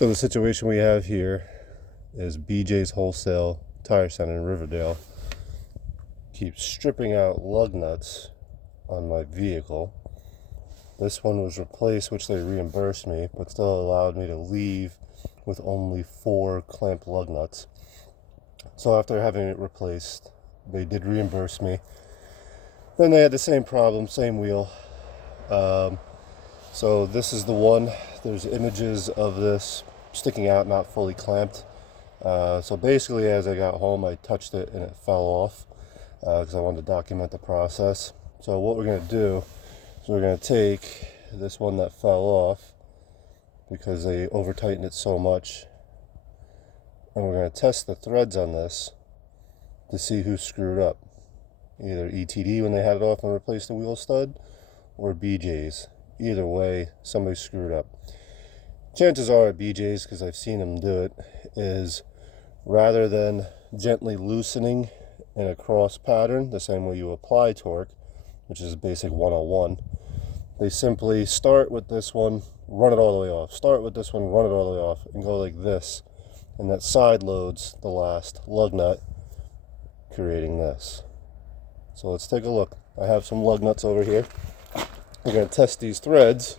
So the situation we have here is BJ's Wholesale Tire Center in Riverdale keeps stripping out lug nuts on my vehicle. This one was replaced, which they reimbursed me, but still allowed me to leave with only 4 clamped lug nuts. So after having it replaced, they did reimburse me. Then they had the same problem, same wheel. So this is the one. There's images of this sticking out, not fully clamped. So basically, as I got home, I touched it and it fell off because I wanted to document the process. So what we're going to do is we're going to take this one that fell off because they over tightened it so much, and we're going to test the threads on this to see who screwed up. Either ETD when they had it off and replaced the wheel stud, or BJ's. Either way, somebody screwed up. Chances are at BJ's, because I've seen them do it, is rather than gently loosening in a cross pattern, the same way you apply torque, which is basic 101, they simply start with this one, run it all the way off. Start with this one, run it all the way off, and go like this. And that side loads the last lug nut, creating this. So let's take a look. I have some lug nuts over here. We're going to test these threads.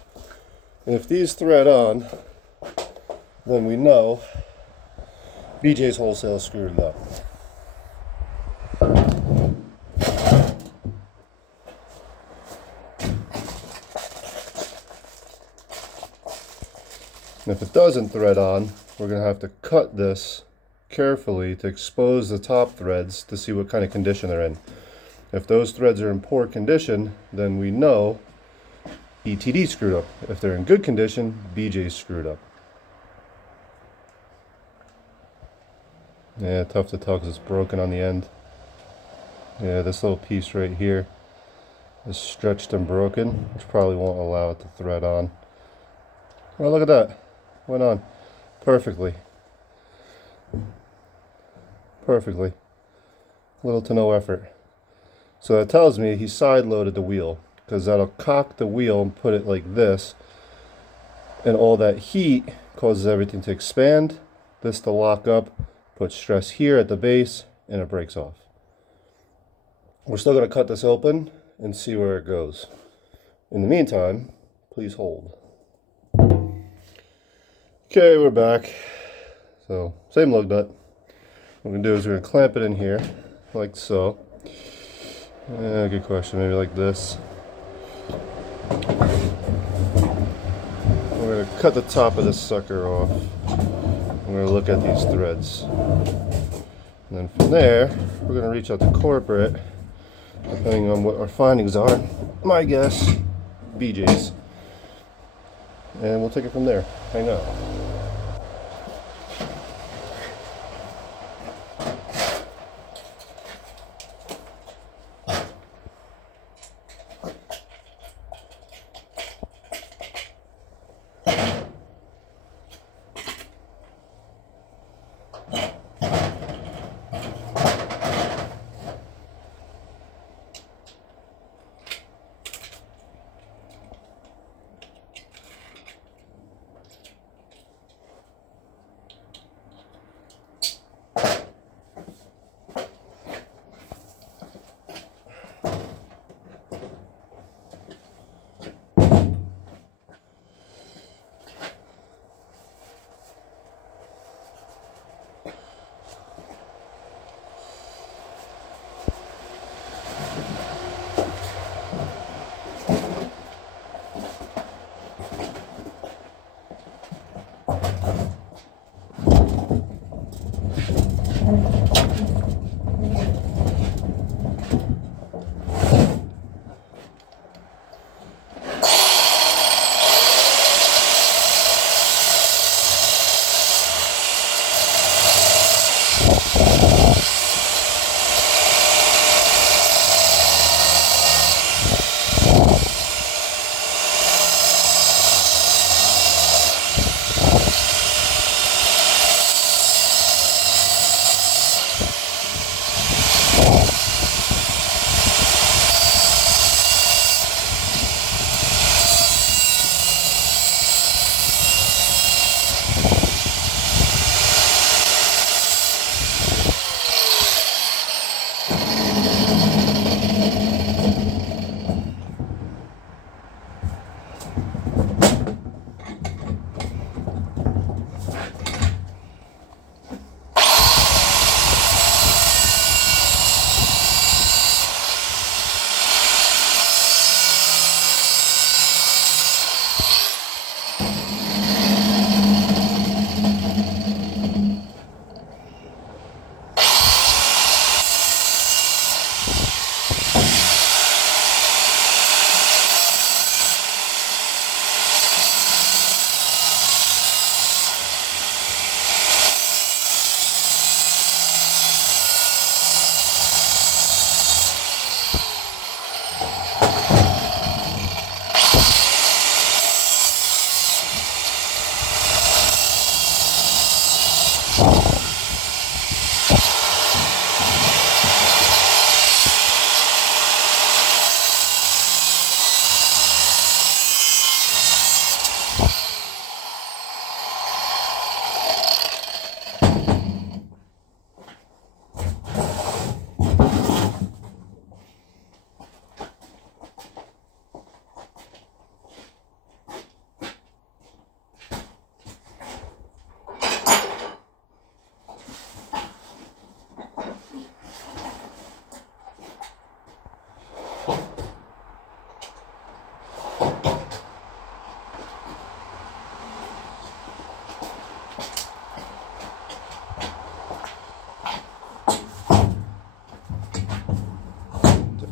And if these thread on, then we know BJ's Wholesale screwed it up. And if it doesn't thread on, we're going to have to cut this carefully to expose the top threads to see what kind of condition they're in. If those threads are in poor condition, then we know ETD screwed up. If they're in good condition, BJ's screwed up. Yeah, tough to tell because it's broken on the end. Yeah, this little piece right here is stretched and broken, which probably won't allow it to thread on. Oh, look at that. Went on perfectly. Perfectly. Little to no effort. So that tells me he side loaded the wheel, because that'll cock the wheel and put it like this, and all that heat causes everything to expand, this to lock up, put stress here at the base, and it breaks off. We're still going to cut this open and see where it goes. In the meantime, please hold. Okay, we're back. So, same lug nut. What we're going to do is we're going to clamp it in here, like so. Good question, maybe like this. We're going to cut the top of this sucker off. We're going to look at these threads. And then from there, we're going to reach out to corporate, depending on what our findings are. My guess, BJ's. And we'll take it from there. Hang on.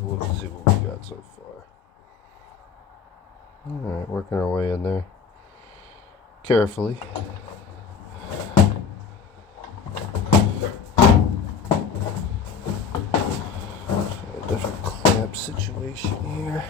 Let's see what we got so far. Alright, working our way in there carefully. A different clamp situation here.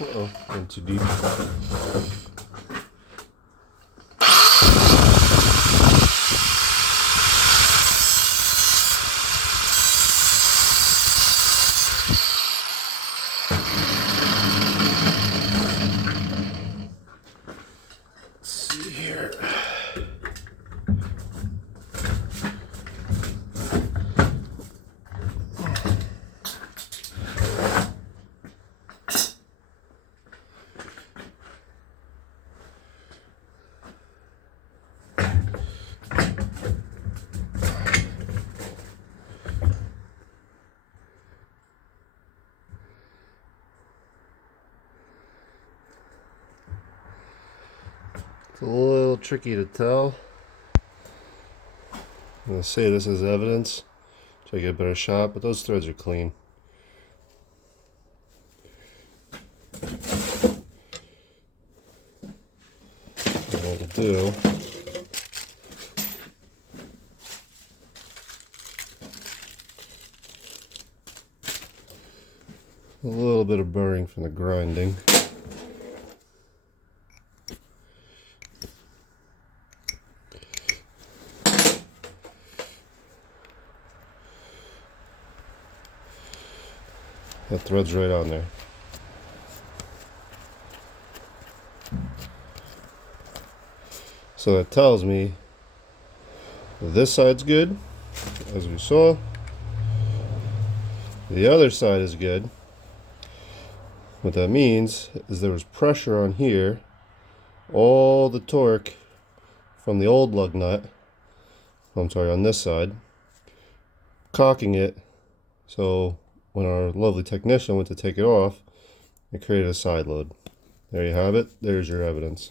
Uh-oh, went too deep. Let's see here. It's a little tricky to tell. I'm going to say this as evidence. Try to get a better shot, but those threads are clean. What I'll do a little bit of burring from the grinding. That thread's right on there. So that tells me that this side's good, as we saw. The other side is good. What that means is there was pressure on here. All the torque from the old lug nut, on this side, cocking it. So when our lovely technician went to take it off, it created a side load. There you have it. There's your evidence.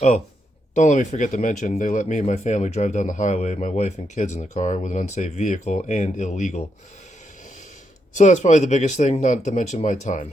Oh, don't let me forget to mention, they let me and my family drive down the highway, my wife and kids in the car, with an unsafe vehicle and illegal. So that's probably the biggest thing, not to mention my time.